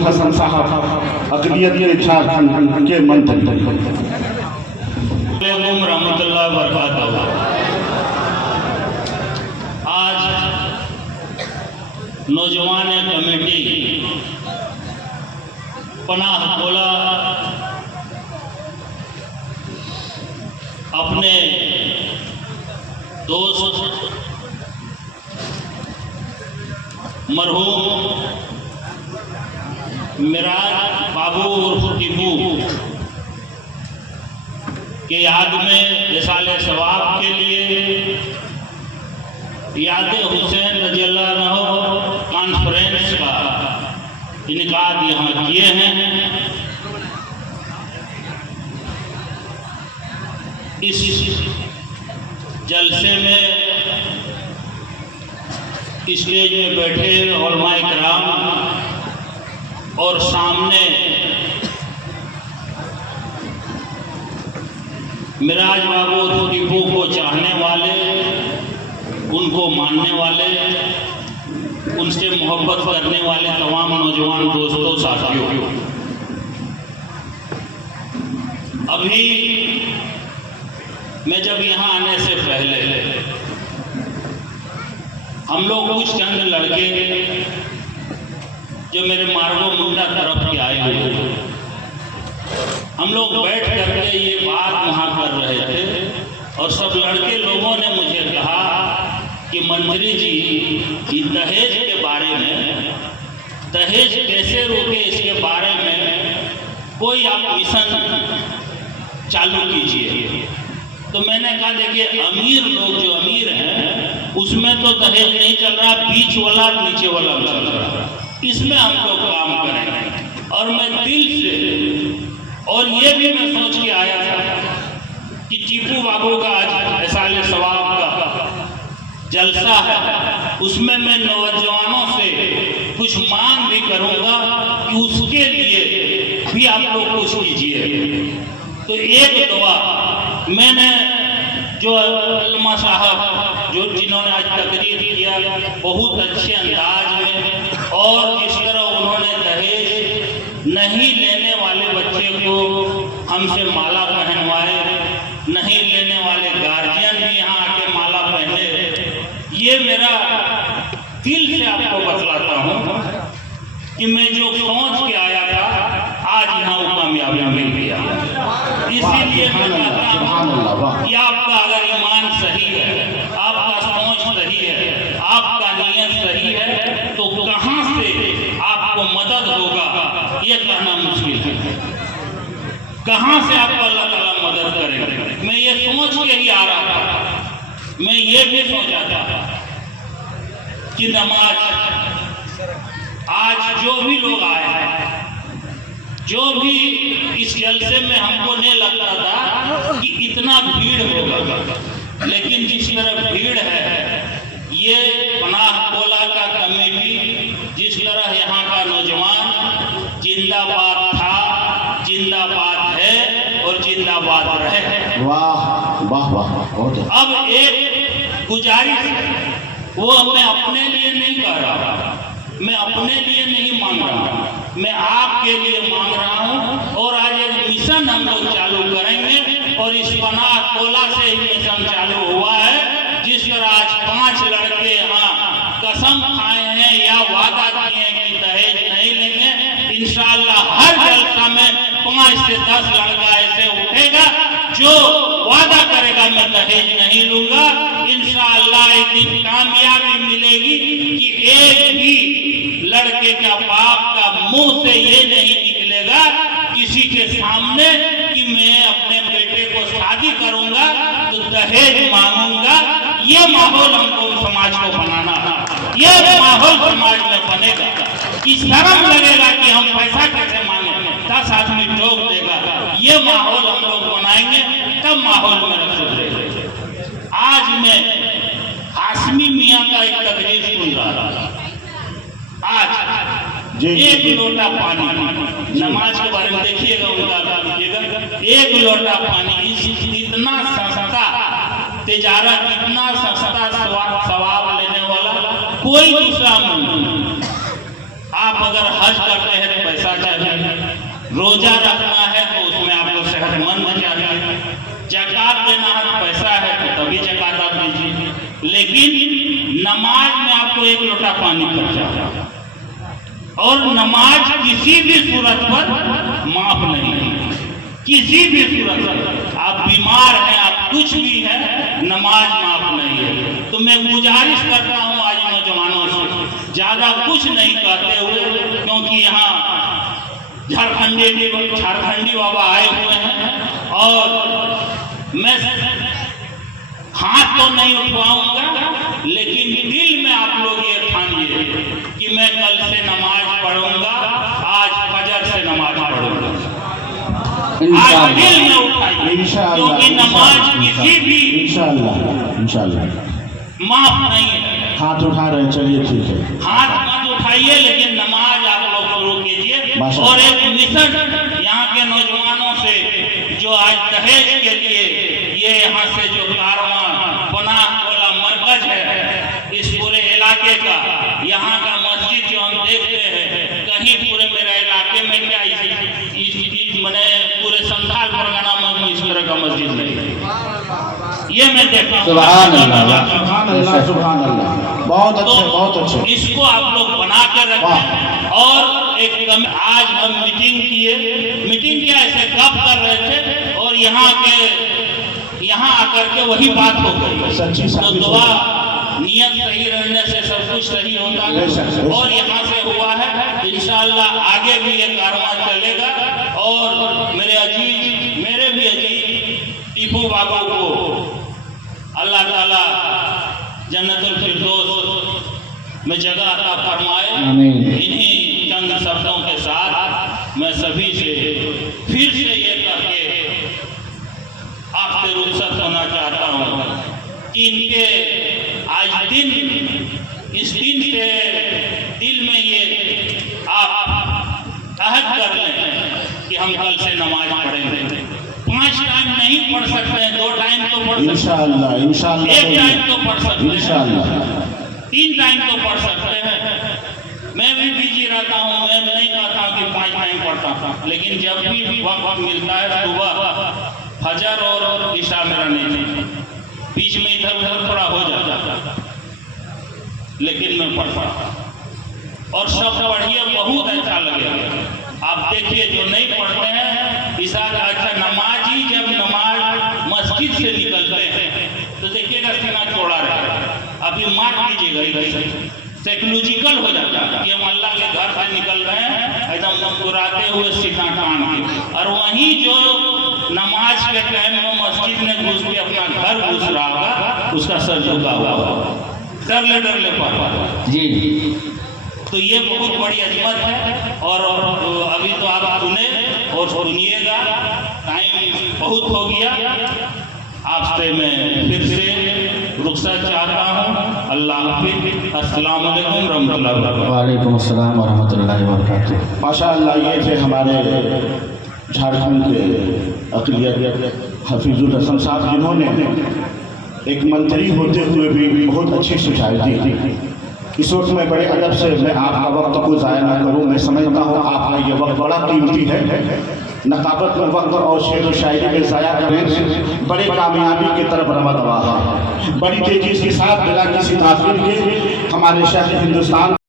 हसन साहब अक़लियत के झारखंड के मंत्री। रहमतुल्लाह बरकातहू। आज नौजवान कमेटी पनाह बोला अपने दोस्त मरहूम मिराज बाबू उर्फ टीपू के याद में रिसाले सवाब के लिए याद हुसैन रज़ियल्लाहु अन्हु कॉन्फ्रेंस का इनकाद यहाँ किए हैं। इस जलसे में स्टेज में बैठे उलमाए किराम और सामने मिराज बाबू टीपू को चाहने वाले, उनको मानने वाले, उनसे मोहब्बत करने वाले तमाम नौजवान दोस्तों साथियों, अभी मैं जब यहाँ आने से पहले हम लोग कुछ चंद लड़के जो मेरे मार्गो मुंडा तरफ के आए हुए थे, हम लोग बैठ करके ये बात वहाँ कर रहे थे और सब लड़के लोगों ने मुझे कहा कि मंत्री जी ये दहेज के बारे में, दहेज कैसे रोके इसके बारे में कोई आप मिशन चालू कीजिए। तो मैंने कहा देखिए अमीर लोग जो अमीर हैं उसमें तो दहेज नहीं चल रहा, बीच वाला नीचे वाला चल रहा, इसमें हम लोग काम करेंगे। और मैं दिल से, और ये भी मैं सोच के आया था कि टीपू बाबू का आज रिसाले सवाब का जलसा है, उसमें मैं नौजवानों से कुछ मांग भी करूंगा कि उसके लिए भी आप लोग कुछ कीजिए। तो एक दुआ मैंने जो अल्लामा साहब जो जिन्होंने आज तकरीर किया बहुत अच्छे अंदाज में, और जिस तरह उन्होंने दहेज नहीं लेने वाले बच्चे को हमसे माला पहनवाए, नहीं लेने वाले गार्जियन भी यहाँ आके माला पहने, ये मेरा दिल से आपको बतलाता हूँ कि मैं जो सोच के आया था आज यहाँ वो कामयाबी मिल गया। इसीलिए मैं कहता हूँ कि आपका अगर ईमान सही है, आपका सोच सही है, आपका नियत सही है, तो कहाँ से आपको मदद होगा ये कहना मुश्किल है। कहाँ से आपको अल्लाह ताला मदद करेगा। मैं ये सोच के ही आ रहा था, मैं ये भी सोचा था कि नमाज आज जो भी लोग आए हैं, जो भी इस जलसे में हमको नहीं लगता था कि इतना भीड़ होगा, लेकिन जिस तरह भीड़ है, ये पनाह बोला का कमेटी, जिस तरह यहाँ का नौजवान जिंदाबाद था, जिंदाबाद है और जिंदाबाद रहे। वाह वाह वाह। अब एक गुजारिश, वो मैं अपने लिए नहीं कह रहा, मैं अपने लिए नहीं मांग रहा, मैं आपके लिए मांग रहा हूँ। और आज एक मिशन हम लोग चालू करेंगे और इस पनाह कोला से ही मिशन चालू हुआ है। जिस तरह आज 5 लड़के यहाँ कसम खाए हैं या वादा किए हैं कि दहेज नहीं लेंगे, इंशाअल्लाह हर जलसा में 5 से 10 लड़का ऐसे उठेगा जो वादा करेगा मैं दहेज नहीं लूंगा। इंशाअल्लाह एक दिन कामयाबी मिलेगी कि एक भी लड़के का बाप का मुंह से ये नहीं निकलेगा किसी के सामने कि मैं अपने बेटे को शादी करूंगा तो दहेज मांगूंगा। ये माहौल हमको समाज को बनाना है, ये माहौल समाज में बनेगा कि शर्म लगेगा कि हम पैसा कैसे मांगे, 10 आदमी टोक देगा। ये माहौल हम लोग बनाएंगे तब माहौल में सुधरेगा। आज मैं हाशमी मियाँ का एक तकरीर सुन रहा था। आज एक लोटा पानी, नमाज के बारे में देखिएगा, उनका लिखिएगा, एक लोटा पानी इतना सस्ता तिजारत, इतना सस्ता सवाब लेने वाला कोई दूसरा मुल्क। आप अगर हज करते हैं रोजा रखना है तो उसमें आपको सेहतमंद चाहिए, ज़कात देना है तो पैसा है तो तभी ज़कात आप दीजिए, लेकिन नमाज में आपको एक लोटा पानी खर्चा है और नमाज किसी भी सूरत पर माफ नहीं है, किसी भी सूरत पर। आप बीमार हैं, आप कुछ भी है, नमाज माफ नहीं है। तो मैं गुजारिश करता हूँ आज नौजवानों से, ज़्यादा कुछ नहीं कहते हुए, क्योंकि यहाँ झारखंडी बाबा आए हुए हैं और मैं हाथ तो नहीं उठवाऊंगा, लेकिन दिल में आप लोग ये ठानिए कि मैं कल से नमाज पढ़ूंगा, आज फजर से नमाज पढ़ूंगा। आज दिल में उठाइए, क्योंकि नमाज किसी भी इंशाअल्लाह माफ नहीं है। हाथ उठा रहे हैं, चलिए ठीक है, हाथ मत उठाइए, लेकिन नमाज आप लोग शुरू कीजिए। और एक मिशन यहाँ के नौजवानों से, जो आज दहेज के लिए ये यहाँ से जो कारवां बना वाला मरकज है इस पूरे इलाके का, यहाँ का मस्जिद जो हम देखते हैं, कहीं पूरे मेरे इलाके में क्या मैंने पूरे संथाल परगना में इस तरह का मस्जिद नहीं है, ये मैं देखता हूँ। सुभान अल्लाह, सुभान अल्लाह, बहुत अच्छे, बहुत अच्छे। इसको आप लोग बना कर रखें। और एक आज हम मीटिंग किए, मीटिंग क्या ऐसे गप कर रहे थे और यहाँ आकर के वही बात हो गई। तो दुआ नियत सही रहने से सब कुछ सही होता है और यहाँ से हुआ है। इंशाअल्लाह आगे भी ये कारवां चलेगा और मेरे भी अजीज टीपू बाबा को अल्लाह ताला जन्नतुल फिरदौस में जगह अता फरमाए। इन्हीं चंद शब्दों के साथ मैं सभी से फिर से ये कह के आपसे रुखसत होना चाहता हूँ कि इनके आज इस दिन से दिल में ये आप अहद कर लें कि हम कल से नमाज पढ़ेंगे। 5 टाइम नहीं पढ़ सकते हैं, 2 टाइम तो पढ़ सकते हैं, इंशाअल्लाह 1 टाइम तो पढ़ सकते हैं, इंशाअल्लाह 3 टाइम तो पढ़ सकते हैं। मैं भी बिजी रहता हूँ, मैं नहीं कहता कि 5 टाइम पढ़ता हूँ, लेकिन जब भी वक्त मिलता है सुबह फजर और इशा मेरा नहीं, बीच में इधर उधर थोड़ा हो जाता, लेकिन मैं पढ़ता और सब पढ़िए, बहुत अच्छा लगेगा। आप देखिए जो नहीं पढ़ते हैं ईशा का, अच्छा नमाजी जब नमाज मस्जिद से निकलते हैं तो देखिएगा सीना चौड़ा रहेगा। अभी मार कीजिएगा, इधर साइकोलॉजिकल हो जाता है कि हम अल्लाह के घर से निकल रहे हैं एकदम मुस्कुराते हुए सीना तान के, और वहीं जो नमाज के टाइम में मस्जिद में घुस के अपना घर घुस रहा होगा उसका सर झुका हुआ होगा, डर ले पापा जी। तो ये बहुत बड़ी अजमत है और अभी तो आप सुने और सुनिएगा, टाइम बहुत हो गया। आपसे मैं फिर से रुखसत चाहता हूँ। अल्लाह हाफिज़, अस्सलाम वालेकुम रहमतुल्लाहि व बरकातहू। वालेकुम अस्सलाम व रहमतुल्लाहि व बरकातहू। माशाअल्लाह, ये थे हमारे झारखंड के अक़लियत हफीजुल हसन साहब, जिन्होंने एक मंत्री होते हुए भी बहुत अच्छी सुझाव दी। इस वक्त मैं बड़े अदब से मैं आपका वक्त को ज़ाया न करूँ, मैं समझता हूँ आपका ये वक्त बड़ा कीमती है, नकाबत में वक्त और शेर व शायरी में ज़ाया करें बड़े कामयाबी की तरफ रवा दवा है। बड़ी तेजी के साथ बिना किसी ताख़ीर के हमारे शहर हिंदुस्तान